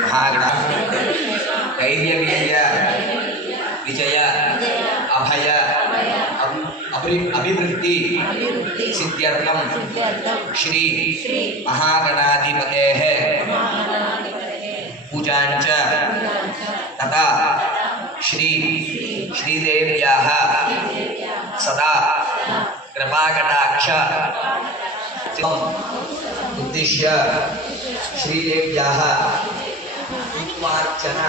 श्री महागणा धैर्यवीर्य विजय। अभय। अभि- अभि- अभिवृद्धि। सिद्ध्यर्थम श्री महागणाधिपतेः। पूजाञ्च। तथा श्री श्रीदेव्याः। सदा कृपाकटाक्ष। उद्दिश्य श्रीदेव्याः। పూర్వార్చన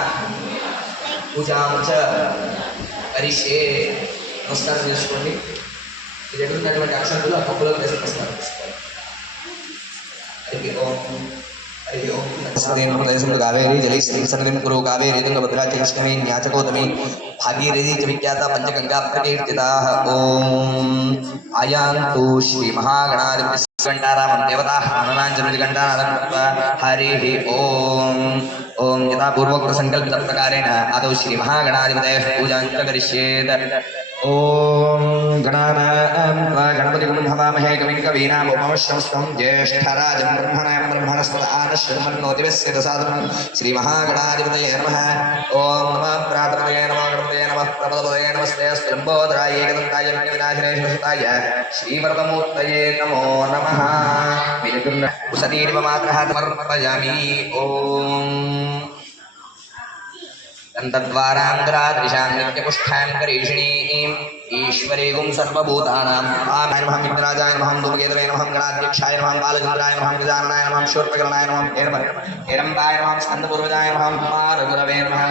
పూజాంచ కరిషే నమస్కారం చేసుకోండి। ఇది ఎక్కడున్నటువంటి అక్షరాలు ఆ పప్పులో వేసి నమస్కారం చేసుకోవాలి। హరి ఓం। సదేన ప్రదేశంలో కావేరి జలైశ్రీ సన్నిధిం కురు కావేరి దుంగ భద్రాచలక్ష్మి న్యాచకోతమి భాగీరథి చ హరి ఓం। ॐ यथा संकल्प आदौ श्रीमहागणाधिपतेः पूजां च गणानां गणा गणपतिगुं हवामहे कविं कवीनामुपमश्रमस्तं ज्येष्ठराजं ब्रह्मणां ब्रह्मणस्पद साधन श्री श्रीमहागणाधिपतये नमः। ॐ नमः प्रातपतये नमः नमः स्लम्बोदराय एकदन्ताय विनाशिने शिवसुताय श्रीवरदमूर्तये नमो नमः सतीरिवमात्रः समर्पयामि ॐ दन्तद्वारान्तरादृशां नित्यपुष्ठां करीषिणीम् ईश्वरीगुं नमः नमः नमः नमः नमः नमः नमः नमः नमः मानगुरवे नमः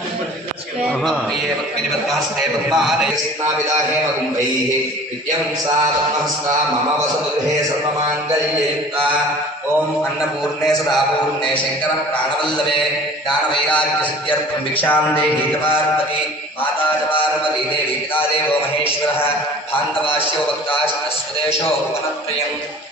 सर्वमाङ्गल्ययुक्ता। ॐ अन्नपूर्णे सदापूर्णे शङ्करं प्राणवल्लभे दानवैराग्यसिद्ध्यर्थं भिक्षां देहि पार्वती माता च पार्वती देवी पिता देवो महेश्वरः। भान्धवास्यो भक्ताश्च स्वदेशो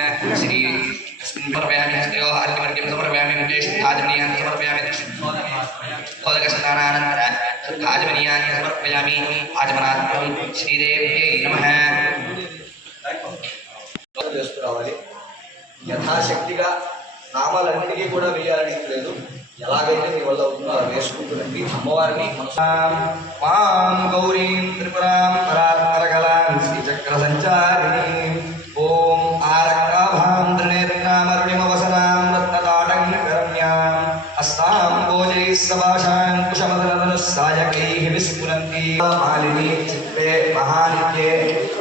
श्री अस्मिन् समर्पयामि हस्तयोः अर्घ्यमर्घ्यं समर्पयामि ज्येष्ठाजमनीयान् समर्पयामि मोदकस्नानानन्तर शुद्धाजमनीयान् समर्पयामि आचमनार्थं श्रीदेव्यै नमः చేసుకురావాలి యథాశక్తిగా నామాలన్నిటికీ కూడా వేయాలని లేదు ఎలాగైతే మీ వల్ల అవుతుందో అలా వేసుకుంటున్నట్టు అమ్మవారిని మనసాం మాం గౌరీం త్రిపురాం పరాత్పరకలాం चित्ते महानिके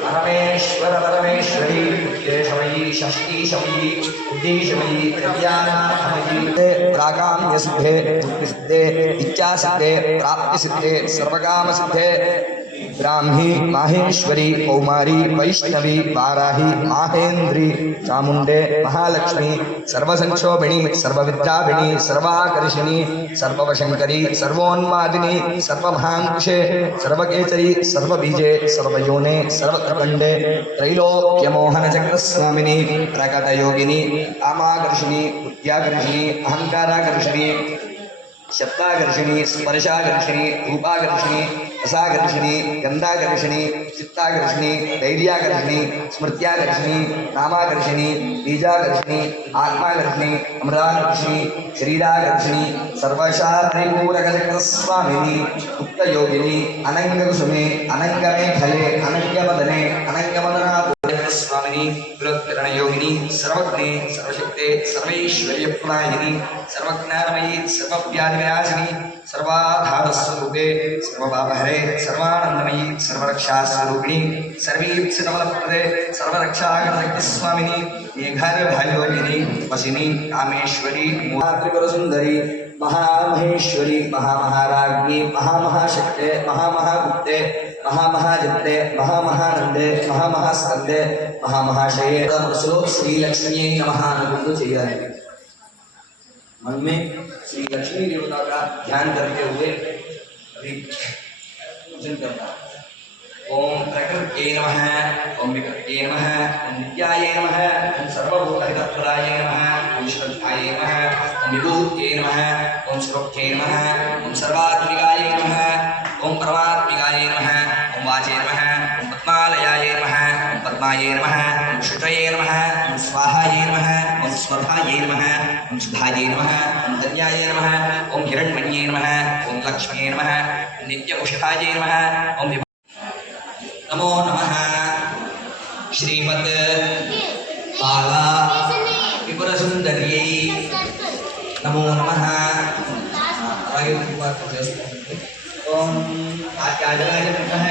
परमेश्वर परमेश्वरी देशमयी षष्टिशमयी उद्देशमयी प्रज्ञानाथमयी प्राकाम्य सिद्धे सिद्धे इच्छासिद्धे प्राप्तिसिद्धे सर्वकामसिद्धे ब्राह्मी, माहेश्वरी, कौमारी, वैष्णवी, वाराही, माहेन्द्री चामुंडे महालक्ष्मी, सर्वसंक्षोभिणी, सर्वविद्याभिणी, सर्वाकर्षिणी, सर्ववशङ्करी, सर्वोन्मादिनी सर्वभाङ्कुशे सर्वकेचरी सर्वबीजे, सर्वयोने सर्वत्रखण्डे त्रैलोक्यमोहनचक्रस्वामिनी, प्रकटयोगिनी, कामाकर्षिणी बुद्ध्याकर्षिणी अहंकाराकर्षिणी शब्दाकर्षणी, स्पर्शाकर्षिणी, रूपाकर्षणी రసాకర్షిణి గంధాకర్షిణి చిత్తాకర్షిణి ధైర్యాకర్షిణి స్మృత్యాకర్షిణి నామాకర్షిణి బీజాకర్షిణి ఆత్మాకర్షిణి అమృతాకర్షిణి శరీరాకర్షిణి సర్వశాపరిపూరకచక్రస్వామిని గుప్తయోగిని అనంగకుసుమి అనంగమే ఫలే అనంగమదనే అనంగమదనా స్వామిని योगिनी, सर्वज्ञे, सर्वशक्ते सर्वैश्वर्यप्रदायिनी सर्वज्ञानमयी, सर्वव्याधिविनाशिनी, सर्वाधारस्वरूपे सर्वभावहरे सर्वानन्दमयी, सर्वरक्षास्वरूपिणी, सर्वीप्सितमलप्रदे सर्वरक्षाकरस्वामिनी मेघायोगिनी वसिनी कामेश्वरी त्रिपुरसुन्दरी महामहेश्वरी, महामहाराज्ञी, महामहाशक्ते, महामहागुप्ते महामहाजप्ते महामहानन्दे, महामहास्कन्दे, महामहाशये मनसो श्रीलक्ष्म्यै नमः अनुबंधु चाहिए मन में श्री लक्ष्मी देवता का ध्यान करते हुए पूजन करना ओम प्रकृत्ये नमः ओम विकृत्ये नमः ओम नित्याय नमः ओम सर्वभूतहितत्पराय नमः ओम श्रद्धाय नमः ओम विभूत्ये नमः ओम सुरक्षे नमः ओम सर्वात्मिका शिवाय नम ओं शुचये नम ओं स्वाहाये नम ओं स्वधाये नम ओं सुधाये नम ओं धन्याय नम, ओं हिरण्मण्ये नम, ओं लक्ष्म्ये नम नित्यकुषाय नम, ओं नमो नम। श्रीमत् बाला विपुरसुन्दर्यै नमो नम। ओम आचार्य नमः।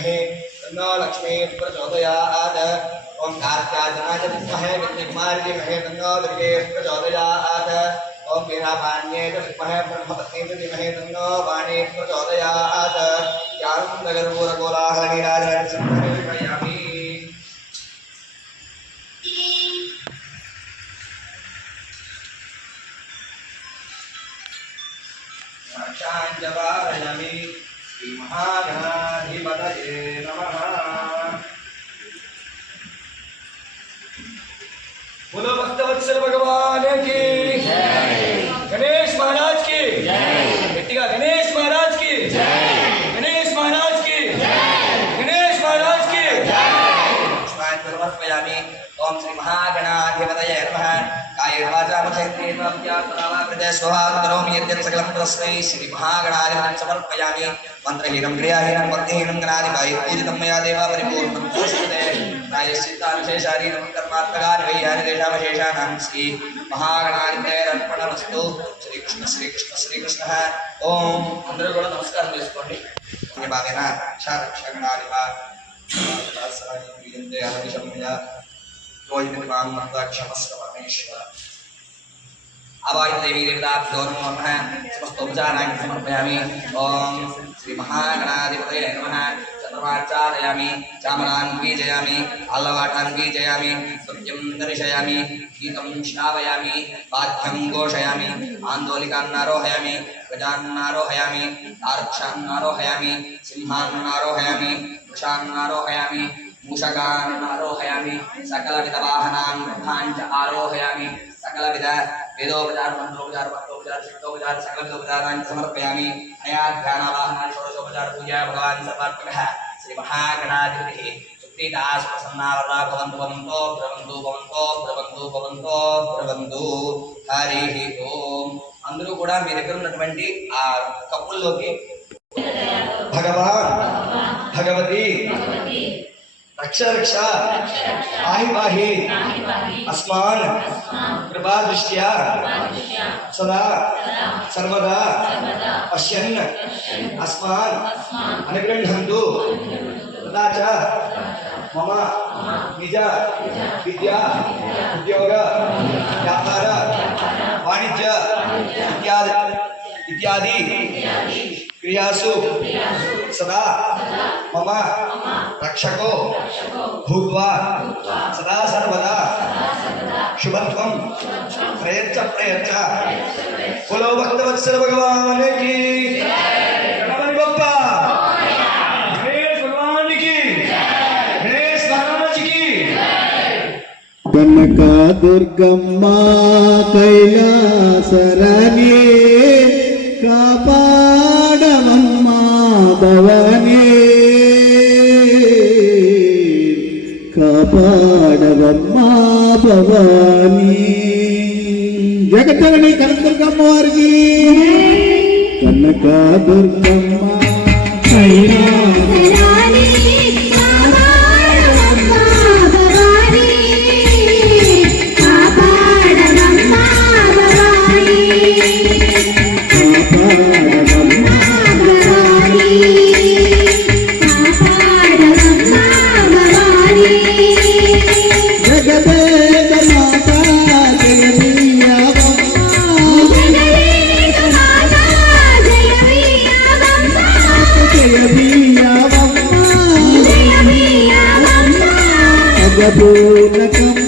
विद्महे तन्नो लक्ष्मी प्रचोदयात् ओम कार्त्याजनाय विद्महे विद्यकुमार धीमहे तन्नो दुर्गे प्रचोदयात् ओम वीरापाण्ये ब्रह्मपत्नी वाणी श्रीमहागणाधिपतये नमः स्वाहा करोमि यद्यत् सकलं तस्मै श्रीमहागणाधिपतिं समर्पयामि मन्त्रहीनं क्रियाहीनं भक्तिहीनं गणाधिपाहि पूजितं मया देवा परिपूर्णं तस्ते प्रायश्चित्तानुशेषानि नमः कर्मात्मकानि वैयानि तेषामशेषाणां श्री महागणाधिपतेरर्पणमस्तु శ్రీకృష్ణ శ్రీకృష్ణ శ్రీకృష్ణ ఓం అందరూ కూడా నమస్కారం చేసుకోండి భాగేన రక్షగణాధిప క్షమస్వ పరమేశ్వర अवायुदेवी देवताभ्यो नमो नमः समस्तोपचाराणि समर्पयामि। ॐ श्रीमहागणाधिपतये नमः। चन्द्रमाचारयामि चामरान् बीजयामि आलवाटान् बीजयामि सत्यं दर्शयामि। गीतं श्रावयामि। वाद्यं घोषयामि। आन्दोलिकान्नारोहयामि गजान्नारोहयामि तार्क्षान्नारोहयामि सिंहान्नारोहयामि वृषान्नारोहयामि मूषकान्नारोहयामि सकलविधवाहनान् रथान् च आरोहयामि। सकलविध వేదోపచార మంత్రోపచార పట్టోపచార శక్తోపచార సకలవిధోపచారాన్ని సమర్పయామి అనయా ధ్యానావాహనాన్ని షోడశోపచార భగవాన్ శ్రీ మహాగణాధిపతి సుప్రీతాశ్వసన్నారా భవంతో భ్రవంతో భవంతో భ్రవంతో భవంతో భ్రవంతో హరి ఓం అందరూ కూడా మీ దగ్గర ఉన్నటువంటి ఆ కప్పుల్లోకి భగవాన్ భగవతి रक्षा रक्षा। आहि बाहि अस्मान। कृपा दृष्टिया। सदा। सर्वदा। पश्यन्। अस्मान। अनुगृह्णन्तु। तथा च मम निज विद्या, उद्योग, व्यापार, वाणिज्य इत्यादि। इत्यादि। क्रियासु। सदा। मम। रक्षको। भूत्वा। सदा सर्वदा। शुभत्व प्रयत्न प्रयत्न बोलो, भक्तवत्सल भगवान की। कनका दुर्गम्मा कैलासरणी గణేష్ మహారాజుకి కనక దుర్గమ్మ కైలాసరాణి కాపాడమమ్మ যাব না